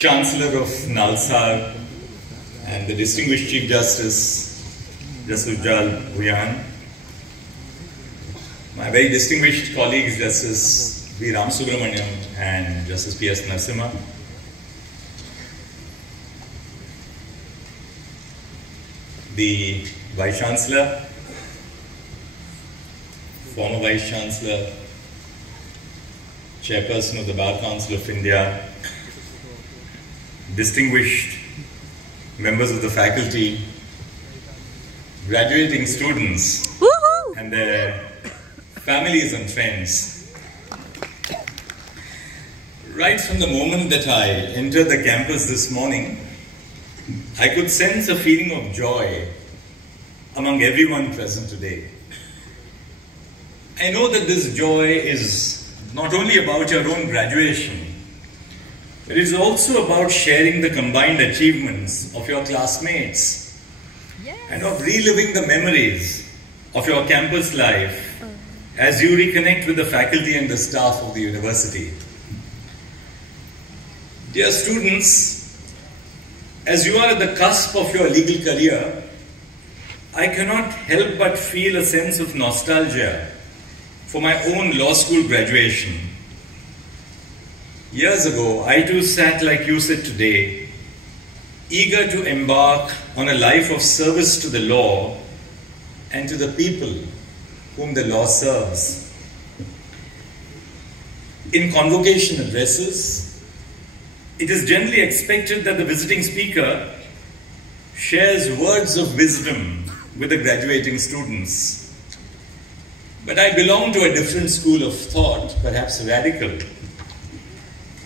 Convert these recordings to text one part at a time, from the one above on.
Chancellor of NALSAR and the distinguished Chief Justice, Justice Ujjal Bhuyan, my very distinguished colleagues, Justice V. Ram Subramaniam and Justice P.S. Narasimha, the Vice Chancellor, former Vice Chancellor, Chairperson of the Bar Council of India, distinguished members of the faculty, graduating students, and their families and friends. Right from the moment that I entered the campus this morning, I could sense a feeling of joy among everyone present today. I know that this joy is not only about your own graduation, it is also about sharing the combined achievements of your classmates and of reliving the memories of your campus life as you reconnect with the faculty and the staff of the university. Dear students, as you are at the cusp of your legal career, I cannot help but feel a sense of nostalgia for my own law school graduation. Years ago, I too sat like you sit today, eager to embark on a life of service to the law and to the people whom the law serves. In convocation addresses, it is generally expected that the visiting speaker shares words of wisdom with the graduating students. But I belong to a different school of thought, perhaps radical.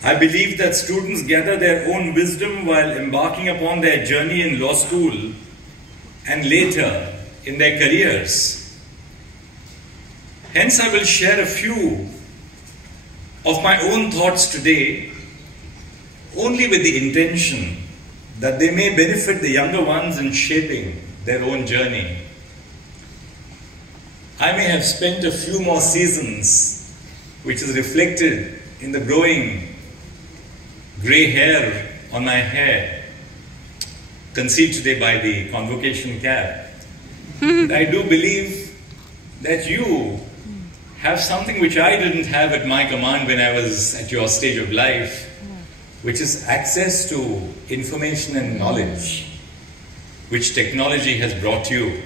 I believe that students gather their own wisdom while embarking upon their journey in law school and later in their careers. Hence, I will share a few of my own thoughts today, only with the intention that they may benefit the younger ones in shaping their own journey. I may have spent a few more seasons, which is reflected in the growing grey hair on my hair, conceived today by the convocation cap. I do believe that you have something which I didn't have at my command when I was at your stage of life, which is access to information and knowledge, which technology has brought you.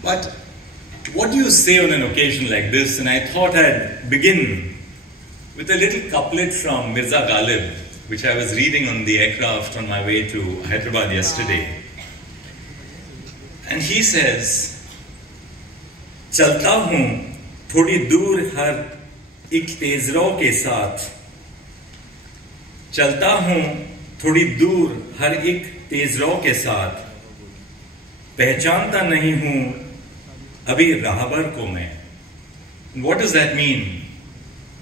But what do you say on an occasion like this? And I thought I'd begin with a little couplet from Mirza Ghalib, which I was reading on the aircraft on my way to Hyderabad yesterday. And he says, "Chalta hoon thodi dur har ek tez raw ke saath. Chalta hoon thodi dur har ek tez raw ke saath. Pehchanta nahi hoon abhi rahabar ko main." And what does that mean?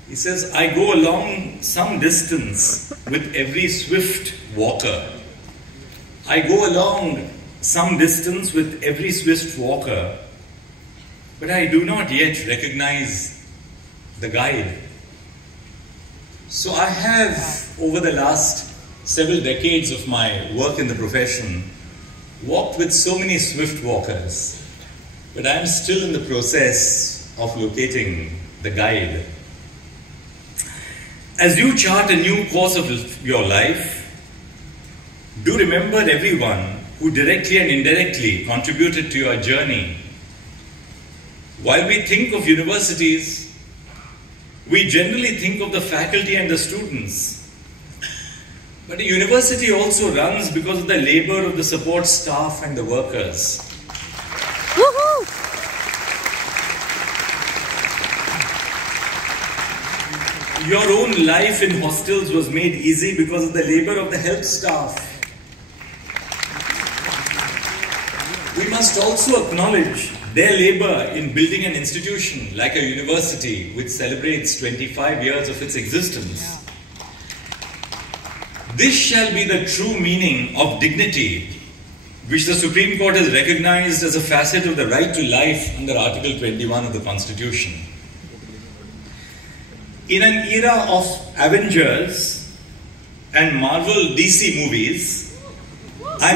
He says, I go along some distance with every swift walker. I go along some distance with every swift walker, but I do not yet recognize the guide. So I have, over the last several decades of my work in the profession, walked with so many swift walkers, but I am still in the process of locating the guide. As you chart a new course of your life, do remember everyone who directly and indirectly contributed to your journey. While we think of universities, we generally think of the faculty and the students. But a university also runs because of the labor of the support staff and the workers. Woohoo! Your own life in hostels was made easy because of the labor of the help staff. We must also acknowledge their labor in building an institution like a university which celebrates 25 years of its existence. This shall be the true meaning of dignity, which the Supreme Court has recognized as a facet of the right to life under Article 21 of the Constitution. In an era of Avengers, and Marvel DC movies, I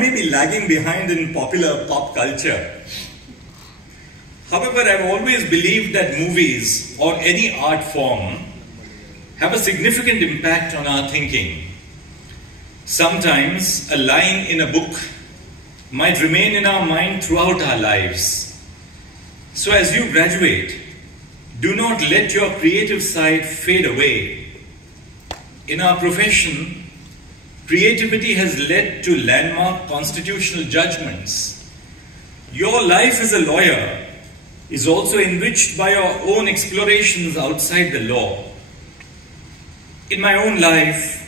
may be lagging behind in popular pop culture. However, I've always believed that movies or any art form have a significant impact on our thinking. Sometimes a line in a book might remain in our mind throughout our lives. So as you graduate, do not let your creative side fade away. In our profession, creativity has led to landmark constitutional judgments. Your life as a lawyer is also enriched by your own explorations outside the law. In my own life,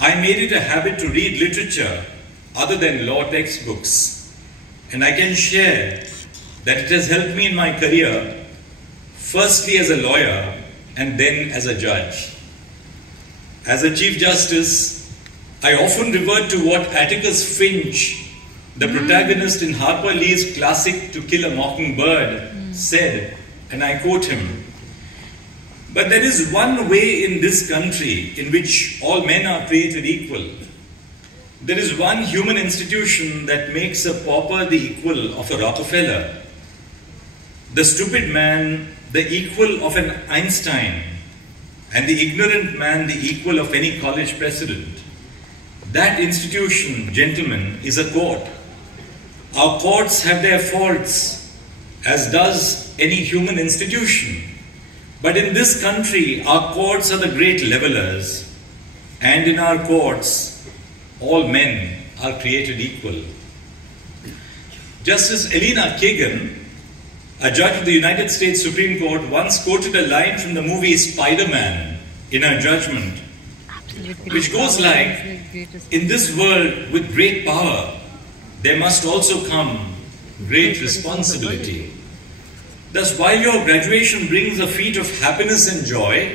I made it a habit to read literature other than law textbooks, and I can share that it has helped me in my career, firstly as a lawyer and then as a judge. As a Chief Justice, I often revert to what Atticus Finch, the protagonist in Harper Lee's classic To Kill a Mockingbird, said, and I quote him, "But there is one way in this country in which all men are created equal. There is one human institution that makes a pauper the equal of a Rockefeller, the stupid man the equal of an Einstein, and the ignorant man the equal of any college president. That institution, gentlemen, is a court. Our courts have their faults, as does any human institution. But in this country, our courts are the great levelers, and in our courts, all men are created equal." Justice Elena Kagan, a judge of the United States Supreme Court, once quoted a line from the movie Spider-Man in her judgment, which goes like, "In this world with great power, there must also come great responsibility." Thus, while your graduation brings a feat of happiness and joy,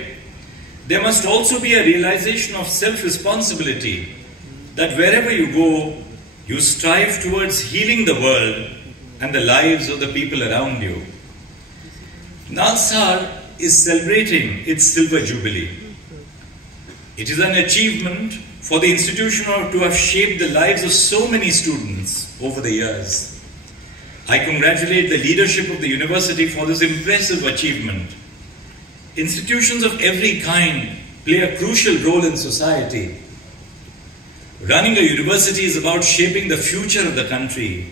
there must also be a realization of self-responsibility, that wherever you go, you strive towards healing the world and the lives of the people around you. NALSAR is celebrating its Silver Jubilee. It is an achievement for the institution to have shaped the lives of so many students over the years. I congratulate the leadership of the university for this impressive achievement. Institutions of every kind play a crucial role in society. Running a university is about shaping the future of the country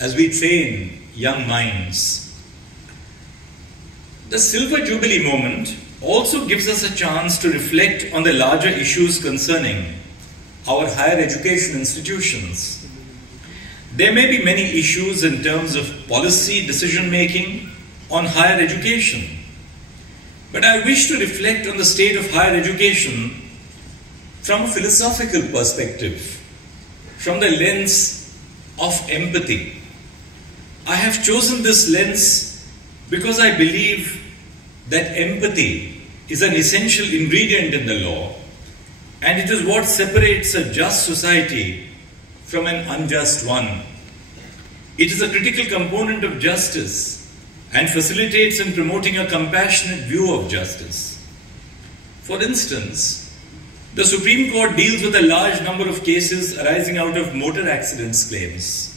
as we train young minds. The Silver Jubilee moment also gives us a chance to reflect on the larger issues concerning our higher education institutions. There may be many issues in terms of policy decision-making on higher education, but I wish to reflect on the state of higher education from a philosophical perspective, from the lens of empathy. I have chosen this lens because I believe that empathy is an essential ingredient in the law, and it is what separates a just society from an unjust one. It is a critical component of justice and facilitates in promoting a compassionate view of justice. For instance, the Supreme Court deals with a large number of cases arising out of motor accidents claims.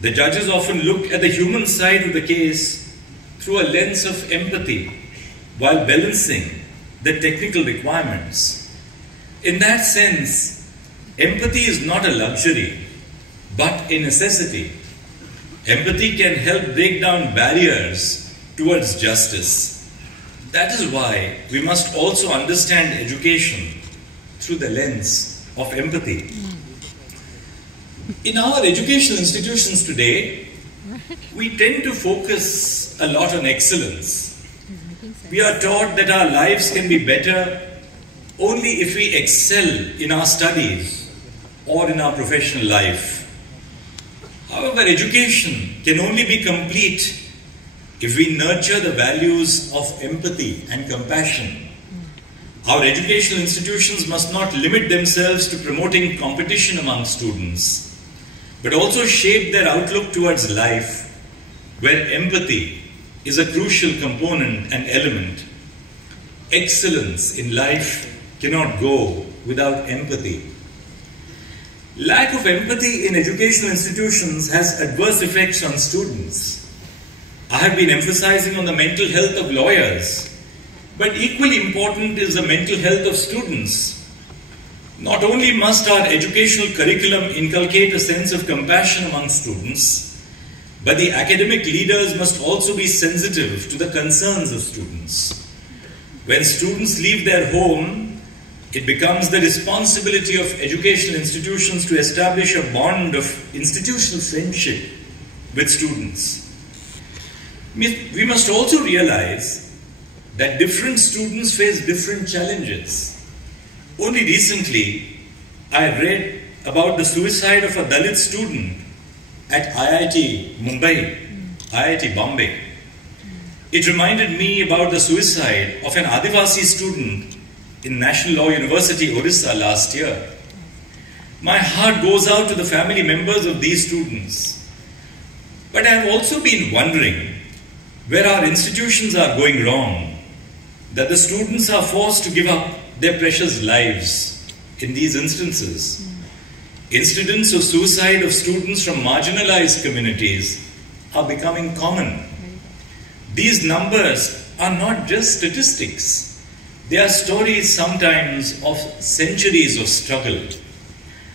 The judges often look at the human side of the case through a lens of empathy while balancing the technical requirements. In that sense, empathy is not a luxury, but a necessity. Empathy can help break down barriers towards justice. That is why we must also understand education through the lens of empathy. In our educational institutions today, we tend to focus a lot on excellence. We are taught that our lives can be better only if we excel in our studies or in our professional life. However, education can only be complete if we nurture the values of empathy and compassion. Our educational institutions must not limit themselves to promoting competition among students, but also shape their outlook towards life, where empathy is a crucial component and element. Excellence in life cannot go without empathy. Lack of empathy in educational institutions has adverse effects on students. I have been emphasizing on the mental health of lawyers, but equally important is the mental health of students. Not only must our educational curriculum inculcate a sense of compassion among students, but the academic leaders must also be sensitive to the concerns of students. When students leave their home, it becomes the responsibility of educational institutions to establish a bond of institutional friendship with students. We must also realize that different students face different challenges. Only recently, I read about the suicide of a Dalit student at IIT Mumbai, IIT Bombay. It reminded me about the suicide of an Adivasi student in National Law University, Orissa last year. My heart goes out to the family members of these students. But I have also been wondering where our institutions are going wrong, that the students are forced to give up their precious lives in these instances. Incidents of suicide of students from marginalized communities are becoming common. These numbers are not just statistics. They are stories sometimes of centuries of struggle.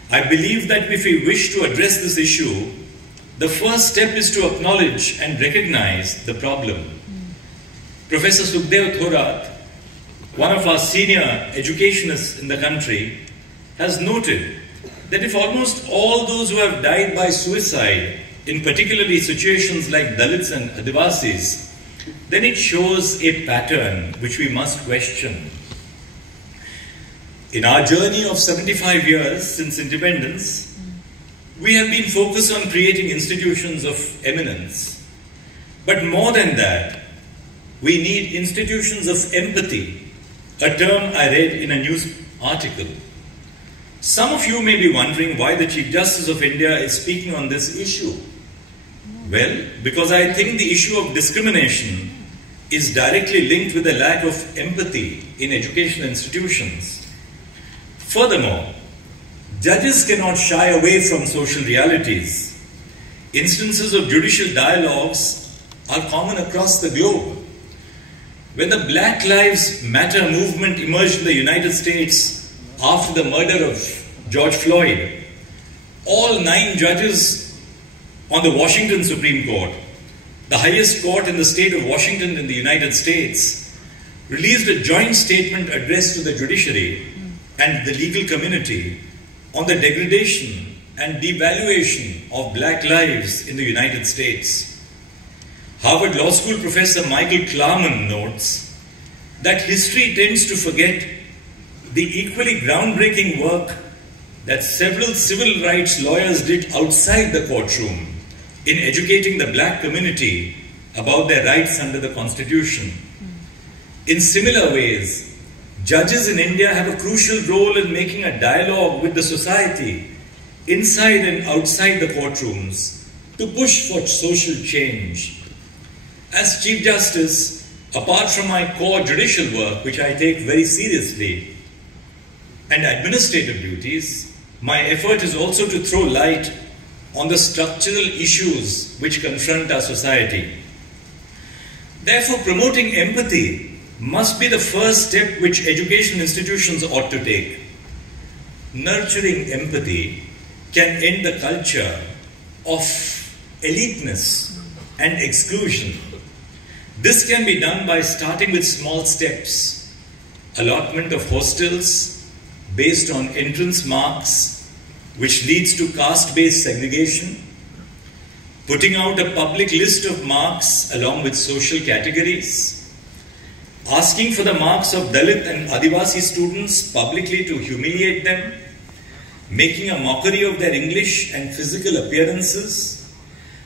I believe that if we wish to address this issue, the first step is to acknowledge and recognize the problem. Professor Sukhdev Thorat, one of our senior educationists in the country, has noted that if almost all those who have died by suicide, in particularly situations like Dalits and Adivasis, then it shows a pattern which we must question. In our journey of 75 years since independence, we have been focused on creating institutions of eminence. But more than that, we need institutions of empathy, a term I read in a news article. Some of you may be wondering why the Chief Justice of India is speaking on this issue. Well, because I think the issue of discrimination is directly linked with the lack of empathy in educational institutions. Furthermore, judges cannot shy away from social realities. Instances of judicial dialogues are common across the globe. When the Black Lives Matter movement emerged in the United States after the murder of George Floyd, all 9 judges on the Washington Supreme Court, the highest court in the state of Washington in the United States, released a joint statement addressed to the judiciary and the legal community on the degradation and devaluation of black lives in the United States. Harvard Law School professor Michael Klarman notes that history tends to forget the equally groundbreaking work that several civil rights lawyers did outside the courtroom in educating the black community about their rights under the Constitution. In similar ways, judges in India have a crucial role in making a dialogue with the society inside and outside the courtrooms to push for social change. As Chief Justice, apart from my core judicial work, which I take very seriously, and administrative duties, my effort is also to throw light on the structural issues which confront our society. Therefore, promoting empathy must be the first step which education institutions ought to take. Nurturing empathy can end the culture of eliteness and exclusion. This can be done by starting with small steps: allotment of hostels based on entrance marks, which leads to caste-based segregation, putting out a public list of marks along with social categories, asking for the marks of Dalit and Adivasi students publicly to humiliate them, making a mockery of their English and physical appearances,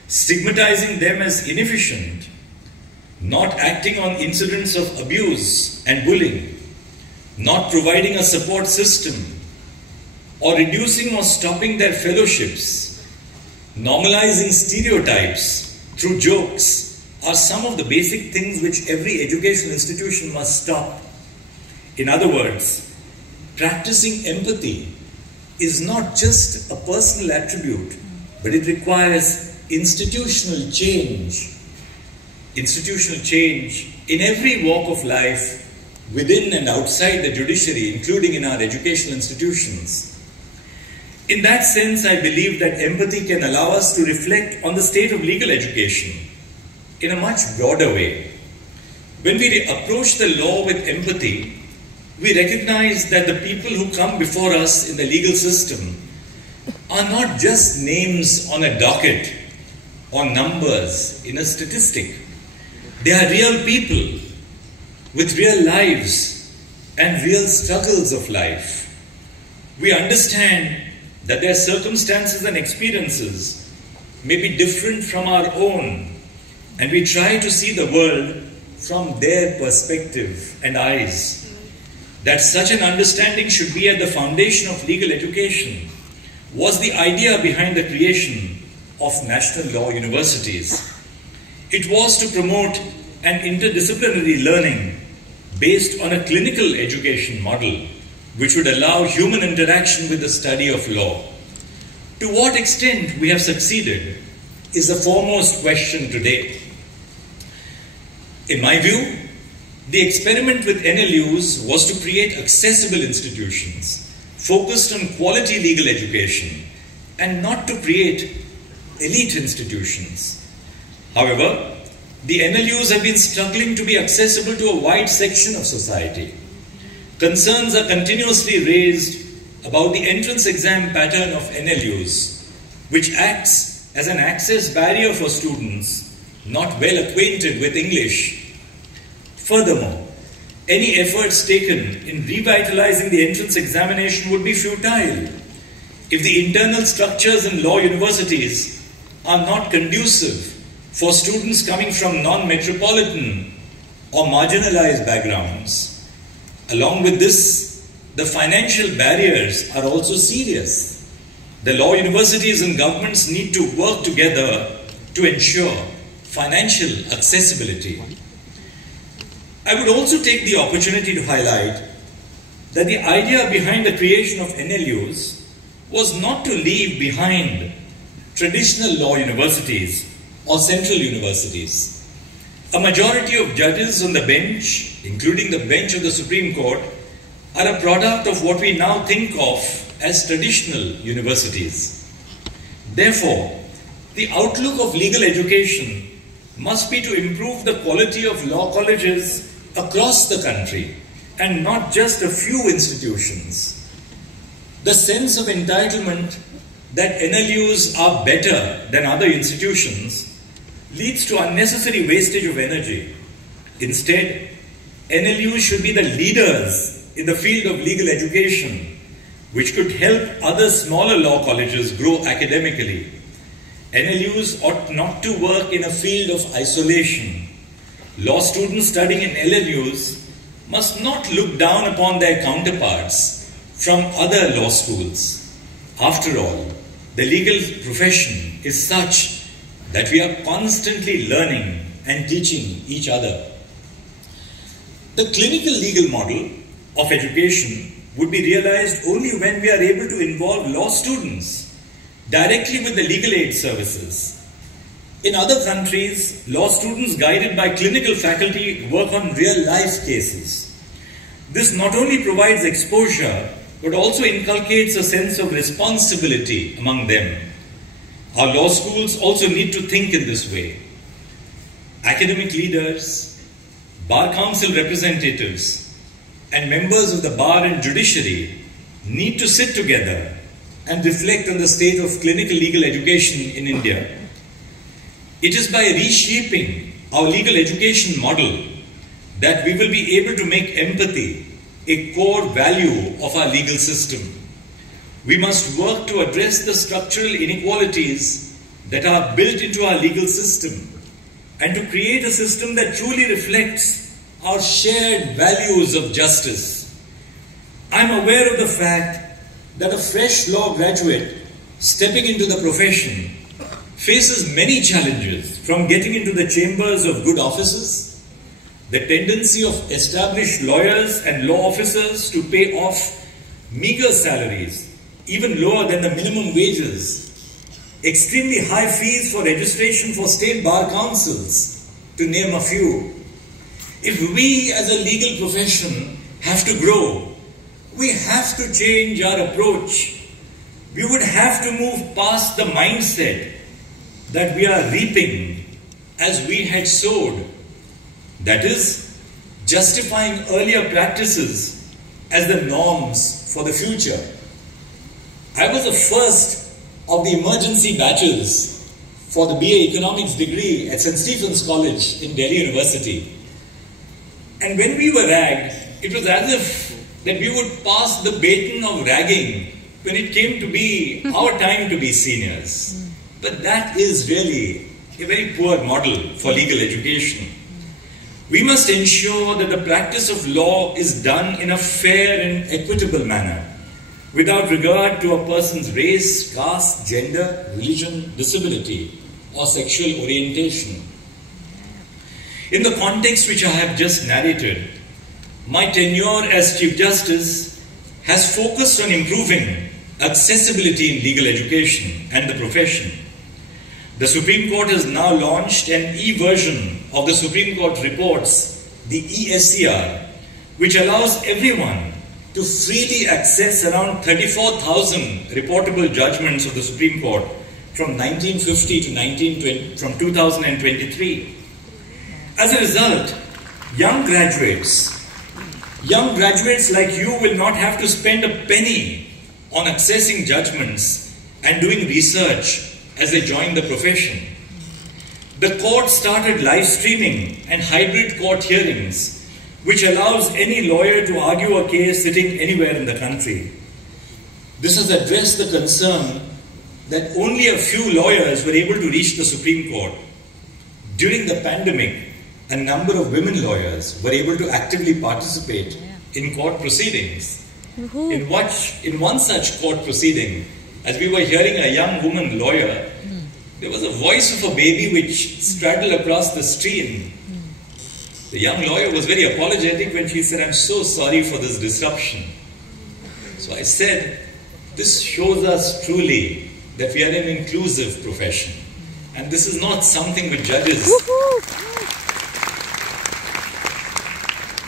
stigmatizing them as inefficient, not acting on incidents of abuse and bullying, not providing a support system, or reducing or stopping their fellowships, normalizing stereotypes through jokes are some of the basic things which every educational institution must stop. In other words, practicing empathy is not just a personal attribute, but it requires institutional change. Institutional change in every walk of life, within and outside the judiciary, including in our educational institutions. In that sense, I believe that empathy can allow us to reflect on the state of legal education in a much broader way. When we approach the law with empathy, we recognize that the people who come before us in the legal system are not just names on a docket or numbers in a statistic. They are real people with real lives and real struggles of life. We understand that their circumstances and experiences may be different from our own, and we try to see the world from their perspective and eyes. That such an understanding should be at the foundation of legal education was the idea behind the creation of national law universities. It was to promote an interdisciplinary learning based on a clinical education model which would allow human interaction with the study of law. To what extent we have succeeded is the foremost question today. In my view, the experiment with NLUs was to create accessible institutions focused on quality legal education and not to create elite institutions. However, the NLUs have been struggling to be accessible to a wide section of society. Concerns are continuously raised about the entrance exam pattern of NLUs, which acts as an access barrier for students not well acquainted with English. Furthermore, any efforts taken in revitalizing the entrance examination would be futile if the internal structures in law universities are not conducive for students coming from non-metropolitan or marginalized backgrounds. Along with this, the financial barriers are also serious. The law universities and governments need to work together to ensure financial accessibility. I would also take the opportunity to highlight that the idea behind the creation of NLUs was not to leave behind traditional law universities or central universities. A majority of judges on the bench, including the bench of the Supreme Court, are a product of what we now think of as traditional universities. Therefore, the outlook of legal education must be to improve the quality of law colleges across the country and not just a few institutions. The sense of entitlement that NLUs are better than other institutions leads to unnecessary wastage of energy. Instead, NLUs should be the leaders in the field of legal education, which could help other smaller law colleges grow academically. NLUs ought not to work in a field of isolation. Law students studying in LLUs must not look down upon their counterparts from other law schools. After all, the legal profession is such that we are constantly learning and teaching each other. The clinical legal model of education would be realized only when we are able to involve law students directly with the legal aid services. In other countries, law students guided by clinical faculty work on real-life cases. This not only provides exposure, but also inculcates a sense of responsibility among them. Our law schools also need to think in this way. Academic leaders, bar council representatives, and members of the bar and judiciary need to sit together and reflect on the state of clinical legal education in India. It is by reshaping our legal education model that we will be able to make empathy a core value of our legal system. We must work to address the structural inequalities that are built into our legal system and to create a system that truly reflects our shared values of justice. I am aware of the fact that a fresh law graduate stepping into the profession faces many challenges, from getting into the chambers of good officers, the tendency of established lawyers and law officers to pay off meager salaries, even lower than the minimum wages, extremely high fees for registration for state bar councils, to name a few. If we as a legal profession have to grow, we have to change our approach. We would have to move past the mindset that we are reaping as we had sowed. That is, justifying earlier practices as the norms for the future. I was the first of the emergency batches for the BA Economics degree at St. Stephen's College in Delhi University. And when we were ragged, it was as if that we would pass the baton of ragging when it came to be our time to be seniors. But that is really a very poor model for legal education. We must ensure that the practice of law is done in a fair and equitable manner, without regard to a person's race, caste, gender, religion, disability, or sexual orientation. In the context which I have just narrated, my tenure as Chief Justice has focused on improving accessibility in legal education and the profession. The Supreme Court has now launched an e-version of the Supreme Court reports, the ESCR, which allows everyone to freely access around 34,000 reportable judgments of the Supreme Court from 1950 to from 2023. As a result, young graduates like you will not have to spend a penny on accessing judgments and doing research as they join the profession. The court started live streaming and hybrid court hearings, which allows any lawyer to argue a case sitting anywhere in the country. This has addressed the concern that only a few lawyers were able to reach the Supreme Court. During the pandemic, a number of women lawyers were able to actively participate in court proceedings. In one such court proceeding, as we were hearing a young woman lawyer, there was a voice of a baby which straddled across the stream. The young lawyer was very apologetic when she said, "I'm so sorry for this disruption." So I said, this shows us truly that we are an inclusive profession. And this is not something which judges.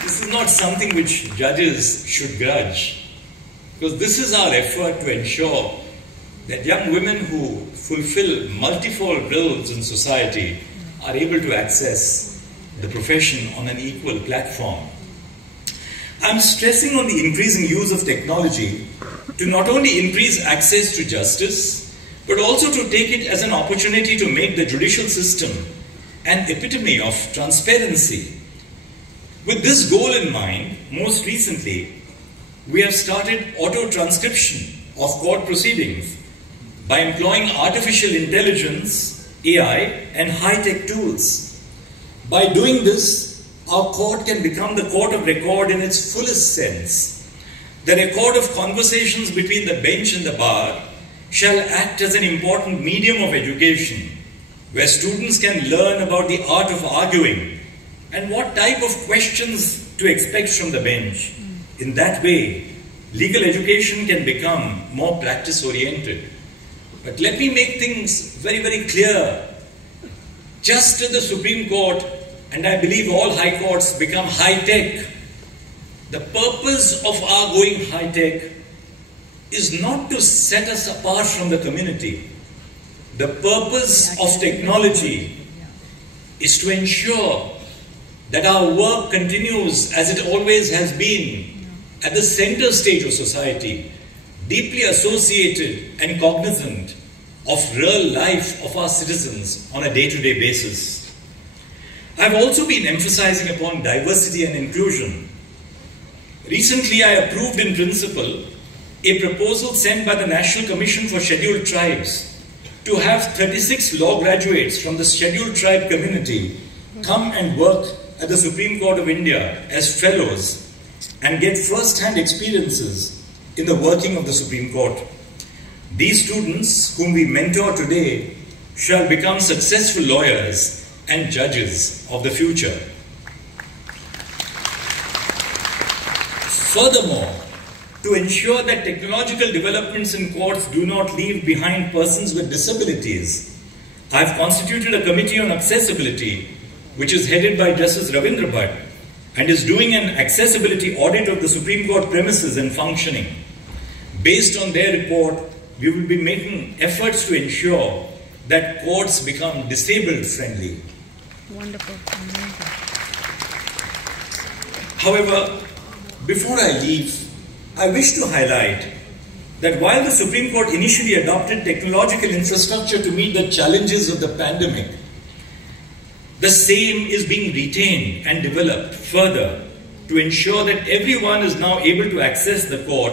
This is not something which judges should grudge. Because this is our effort to ensure that young women who fulfill multifold roles in society are able to access the profession on an equal platform. I'm stressing on the increasing use of technology to not only increase access to justice, but also to take it as an opportunity to make the judicial system an epitome of transparency. With this goal in mind, most recently, we have started auto-transcription of court proceedings by employing artificial intelligence, AI, and high-tech tools. By doing this, our court can become the court of record in its fullest sense. The record of conversations between the bench and the bar shall act as an important medium of education, where students can learn about the art of arguing and what type of questions to expect from the bench. In that way, legal education can become more practice-oriented. But let me make things very, very clear. Just as the Supreme Court, and I believe all high courts, become high-tech, the purpose of our going high-tech is not to set us apart from the community. The purpose of technology is to ensure that our work continues as it always has been, at the center stage of society, deeply associated and cognizant of real life of our citizens on a day-to-day basis. I've also been emphasizing upon diversity and inclusion. Recently, I approved in principle a proposal sent by the National Commission for Scheduled Tribes to have 36 law graduates from the scheduled tribe community come and work at the Supreme Court of India as fellows and get first-hand experiences in the working of the Supreme Court. These students, whom we mentor today, shall become successful lawyers and judges of the future. Furthermore, to ensure that technological developments in courts do not leave behind persons with disabilities, I have constituted a committee on accessibility, which is headed by Justice Ravindra Bhatt, and is doing an accessibility audit of the Supreme Court premises and functioning. Based on their report, we will be making efforts to ensure that courts become disabled friendly. Wonderful. Amazing. However, before I leave, I wish to highlight that while the Supreme Court initially adopted technological infrastructure to meet the challenges of the pandemic, the same is being retained and developed further to ensure that everyone is now able to access the court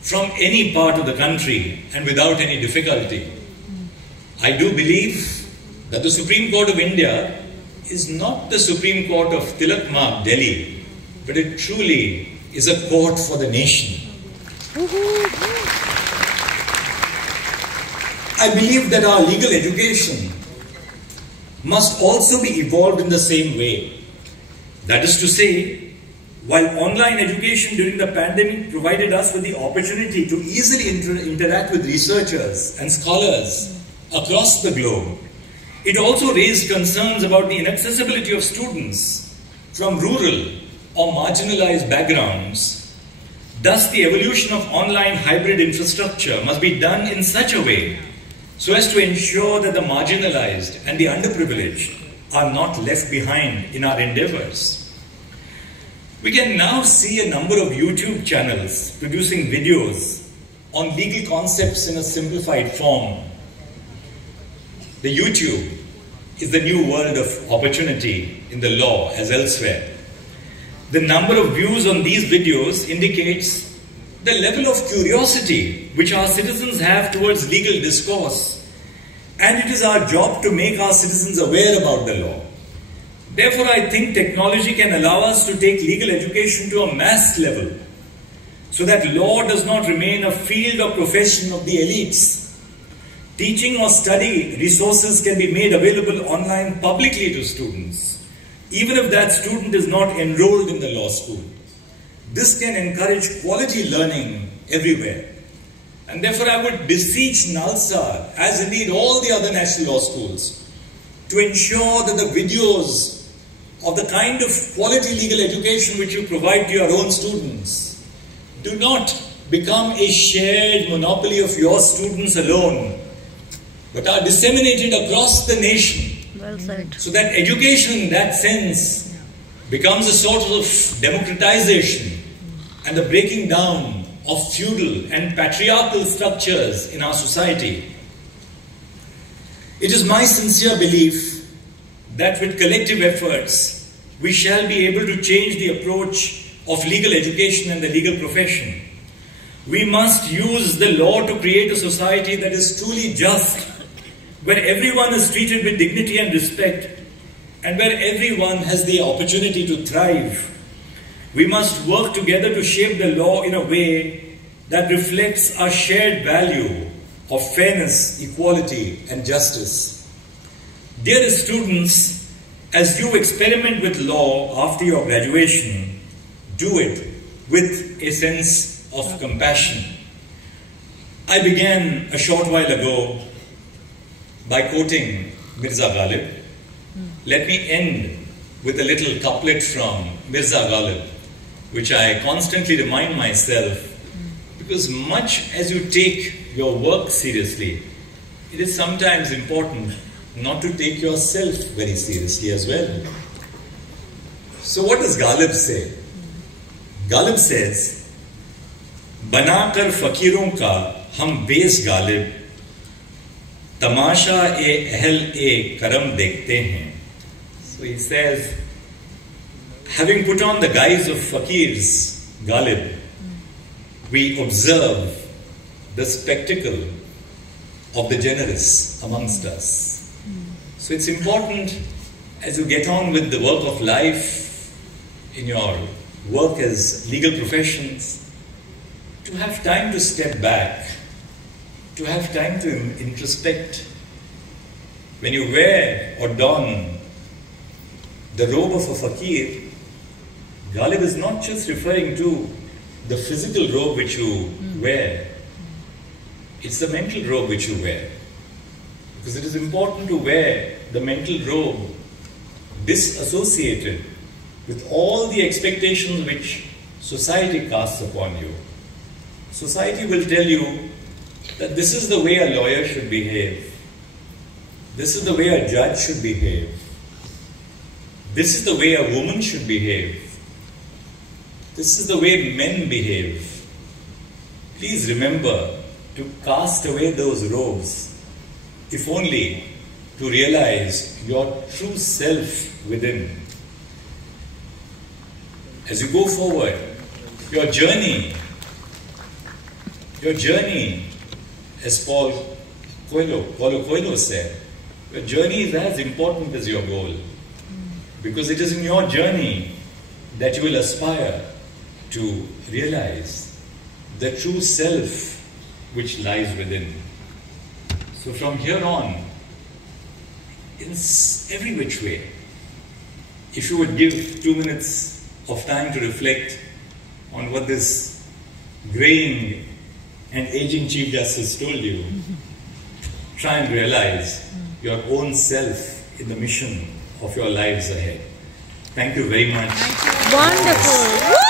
from any part of the country and without any difficulty. I do believe that the Supreme Court of India is not the Supreme Court of Tilak Marg, Delhi, but it truly is a court for the nation. I believe that our legal education must also be evolved in the same way. That is to say, while online education during the pandemic provided us with the opportunity to easily interact with researchers and scholars across the globe, it also raised concerns about the inaccessibility of students from rural or marginalized backgrounds. Thus, the evolution of online hybrid infrastructure must be done in such a way so as to ensure that the marginalized and the underprivileged are not left behind in our endeavors. We can now see a number of YouTube channels producing videos on legal concepts in a simplified form. The YouTube is the new world of opportunity in the law as elsewhere. The number of views on these videos indicates the level of curiosity which our citizens have towards legal discourse, and it is our job to make our citizens aware about the law. Therefore, I think technology can allow us to take legal education to a mass level so that law does not remain a field or profession of the elites. Teaching or study resources can be made available online publicly to students, even if that student is not enrolled in the law school. This can encourage quality learning everywhere. And therefore, I would beseech NALSAR, as indeed all the other national law schools, to ensure that the videos of the kind of quality legal education which you provide to your own students do not become a shared monopoly of your students alone, but are disseminated across the nation. Well said. So that education in that sense becomes a sort of democratization and the breaking down of feudal and patriarchal structures in our society. It is my sincere belief that with collective efforts, we shall be able to change the approach of legal education and the legal profession. We must use the law to create a society that is truly just, where everyone is treated with dignity and respect, and where everyone has the opportunity to thrive. We must work together to shape the law in a way that reflects our shared value of fairness, equality, and justice. Dear students, as you experiment with law after your graduation, do it with a sense of compassion. I began a short while ago by quoting Mirza Ghalib. Let me end with a little couplet from Mirza Ghalib, which I constantly remind myself, because much as you take your work seriously, it is sometimes important not to take yourself very seriously as well. So what does Ghalib say? Ghalib says, "Banakar fakiron ka hum bes Ghalib, tamasha e ahl e karam dekhte hain." So he says, having put on the guise of fakirs, Ghalib, we observe the spectacle of the generous amongst us. So it's important, as you get on with the work of life, in your work as legal professions, to have time to step back, to have time to introspect. When you wear or don the robe of a fakir, Ghalib is not just referring to the physical robe which you wear, it's the mental robe which you wear. Because it is important to wear the mental robe disassociated with all the expectations which society casts upon you. Society will tell you that this is the way a lawyer should behave. This is the way a judge should behave. This is the way a woman should behave. This is the way men behave. Please remember to cast away those robes, if only to realize your true self within. As you go forward, your journey, as Paulo Coelho said, your journey is as important as your goal. Because it is in your journey that you will aspire to realize the true self which lies within. So from here on, in every which way, if you would give 2 minutes of time to reflect on what this graying and aging Chief Justice told you, try and realize your own self in the mission of your lives ahead. Thank you very much. Wonderful. Woo!